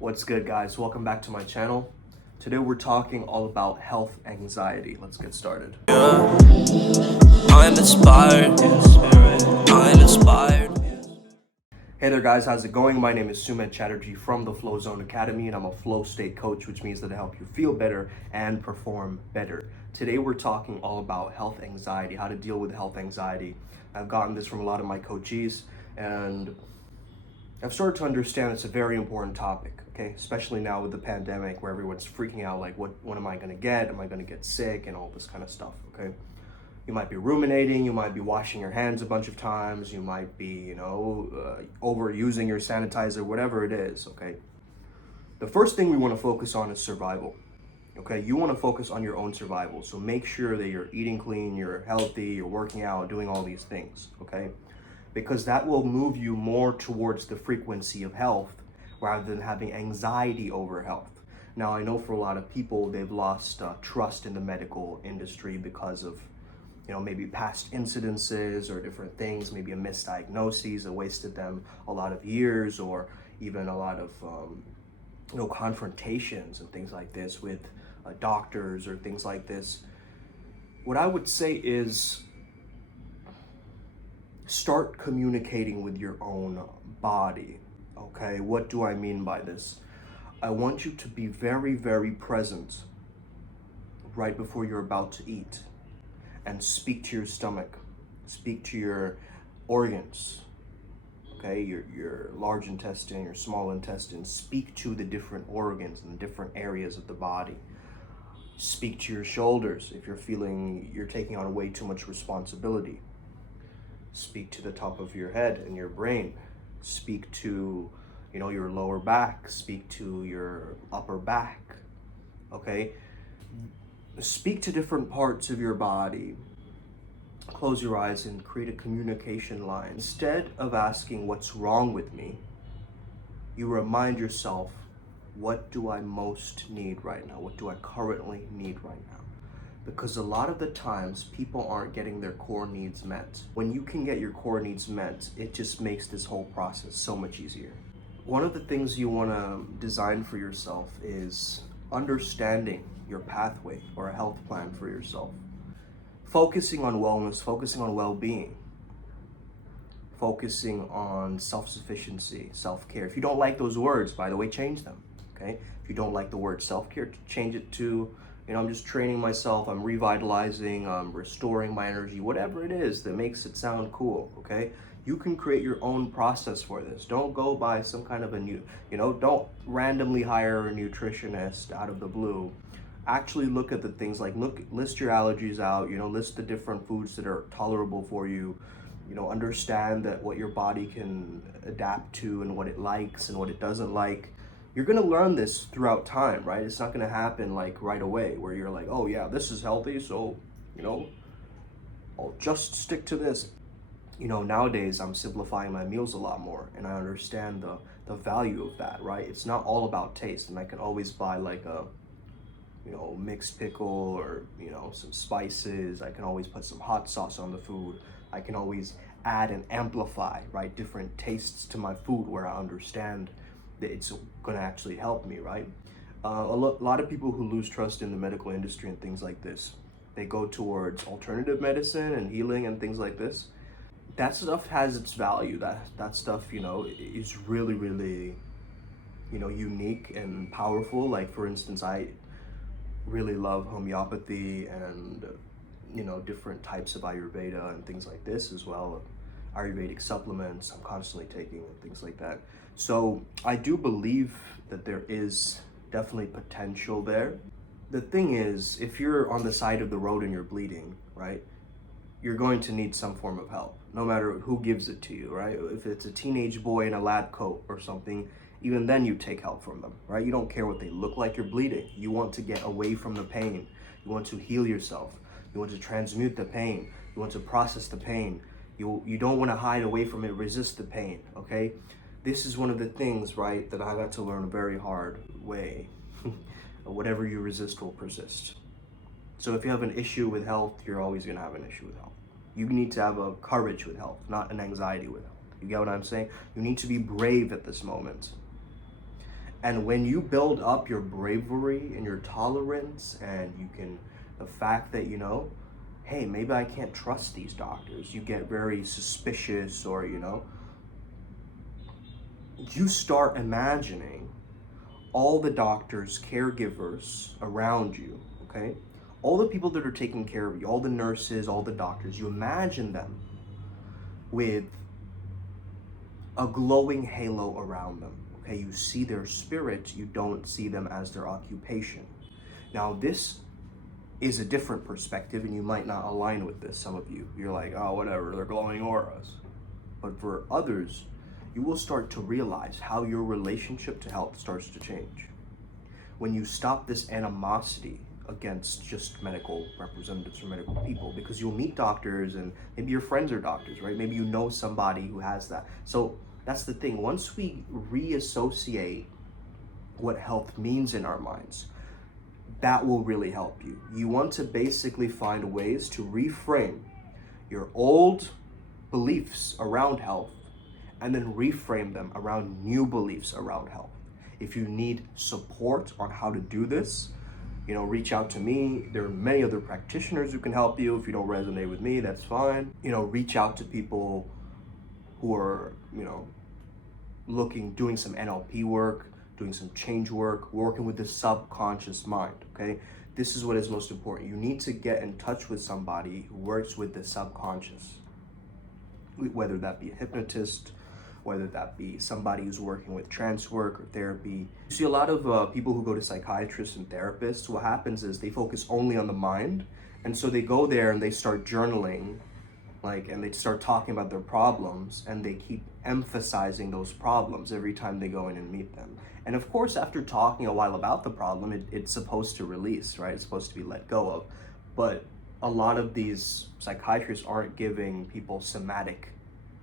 What's good, guys? Welcome back to my channel. Today we're talking all about health anxiety. Let's get started. I'm inspired. I'm inspired. Hey there, guys. How's it going? My name is Sumit Chatterjee from the Flow Zone Academy, and I'm a flow state coach, which means that I help you feel better and perform better. Today we're talking all about health anxiety, how to deal with health anxiety. I've gotten this from a lot of my coachees, and I've started to understand it's a very important topic, okay? Especially now with the pandemic where everyone's freaking out, like, what am I gonna get? Am I gonna get sick? And all this kind of stuff, okay? You might be ruminating, you might be washing your hands a bunch of times, you might be, overusing your sanitizer, whatever it is, okay? The first thing we wanna focus on is survival, okay? You wanna focus on your own survival. So make sure that you're eating clean, you're healthy, you're working out, doing all these things, okay? Because that will move you more towards the frequency of health rather than having anxiety over health. Now, I know for a lot of people, they've lost trust in the medical industry because of, maybe past incidences or different things, maybe a misdiagnosis that wasted them a lot of years, or even a lot of, confrontations and things like this with doctors or things like this. What I would say is, start communicating with your own body, okay? What do I mean by this? I want you to be very, very present right before you're about to eat and speak to your stomach, speak to your organs, okay? Your large intestine, your small intestine. Speak to the different organs and different areas of the body. Speak to your shoulders if you're feeling you're taking on way too much responsibility. Speak to the top of your head and your brain. Speak to, your lower back. Speak to your upper back, okay? Speak to different parts of your body. Close your eyes and create a communication line. Instead of asking what's wrong with me, you remind yourself, what do I most need right now? What do I currently need right now? Because a lot of the times people aren't getting their core needs met. When you can get your core needs met, it just makes this whole process so much easier. One of the things you want to design for yourself is understanding your pathway or a health plan for yourself. Focusing on wellness, focusing on well-being, focusing on self-sufficiency, self-care. If you don't like those words, by the way, change them, okay? If you don't like the word self-care, change it to, I'm just training myself, I'm revitalizing, I'm restoring my energy, whatever it is that makes it sound cool, okay? You can create your own process for this. Don't go by some kind of don't randomly hire a nutritionist out of the blue. Actually look at the things like, list your allergies out, list the different foods that are tolerable for you, understand that what your body can adapt to and what it likes and what it doesn't like. You're gonna learn this throughout time, right? It's not gonna happen like right away where you're like, oh yeah, this is healthy, so, I'll just stick to this. Nowadays I'm simplifying my meals a lot more, and I understand the value of that, right? It's not all about taste, and I can always buy like a, mixed pickle or, some spices. I can always put some hot sauce on the food. I can always add and amplify, right, different tastes to my food where I understand that it's going to actually help me, right? A lot of people who lose trust in the medical industry and things like this, they go towards alternative medicine and healing and things like this. That stuff has its value. That stuff, is really, really, unique and powerful. Like, for instance, I really love homeopathy and, different types of Ayurveda and things like this as well. Ayurvedic supplements I'm constantly taking and things like that. So I do believe that there is definitely potential there. The thing is, if you're on the side of the road and you're bleeding, right, you're going to need some form of help, no matter who gives it to you, right? If it's a teenage boy in a lab coat or something, even then you take help from them, right? You don't care what they look like, you're bleeding. You want to get away from the pain. You want to heal yourself. You want to transmute the pain. You want to process the pain. You don't want to hide away from it, resist the pain, okay? This is one of the things, right, that I've had to learn a very hard way. Whatever you resist will persist. So if you have an issue with health, you're always gonna have an issue with health. You need to have a courage with health, not an anxiety with health. You get what I'm saying? You need to be brave at this moment. And when you build up your bravery and your tolerance, and the fact that, hey, maybe I can't trust these doctors, you get very suspicious, or, you start imagining all the doctors, caregivers around you, okay? All the people that are taking care of you, all the nurses, all the doctors, you imagine them with a glowing halo around them, okay? You see their spirit, you don't see them as their occupation. Now, this is a different perspective, and you might not align with this, some of you. You're like, oh, whatever, they're glowing auras. But for others, you will start to realize how your relationship to health starts to change. When you stop this animosity against just medical representatives or medical people, because you'll meet doctors, and maybe your friends are doctors, right? Maybe you know somebody who has that. So that's the thing. Once we reassociate what health means in our minds, that will really help you. You want to basically find ways to reframe your old beliefs around health, and then reframe them around new beliefs around health. If you need support on how to do this, reach out to me. There are many other practitioners who can help you. If you don't resonate with me, that's fine. Reach out to people who are, doing some NLP work, doing some change work, working with the subconscious mind, okay? This is what is most important. You need to get in touch with somebody who works with the subconscious, whether that be a hypnotist, whether that be somebody who's working with trance work or therapy. You see a lot of people who go to psychiatrists and therapists, what happens is they focus only on the mind, and so they go there and they start journaling, and they start talking about their problems, and they keep emphasizing those problems every time they go in and meet them. And of course, after talking a while about the problem, it's supposed to release, right? It's supposed to be let go of. But a lot of these psychiatrists aren't giving people somatic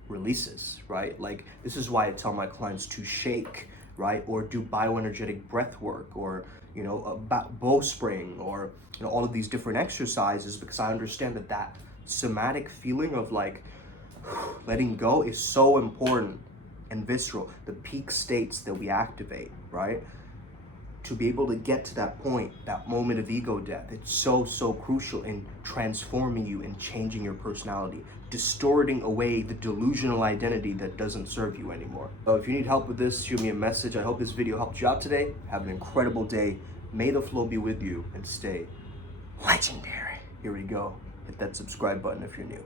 releases, right? This is why I tell my clients to shake, right? Or do bioenergetic breath work, or, bowspring, or, all of these different exercises, because I understand that somatic feeling of letting go is so important and visceral. The peak states that we activate, right? To be able to get to that point, that moment of ego death, it's so, so crucial in transforming you and changing your personality, distorting away the delusional identity that doesn't serve you anymore. So if you need help with this, shoot me a message. I hope this video helped you out today. Have an incredible day. May the flow be with you, and stay legendary. Here we go. Hit that subscribe button if you're new.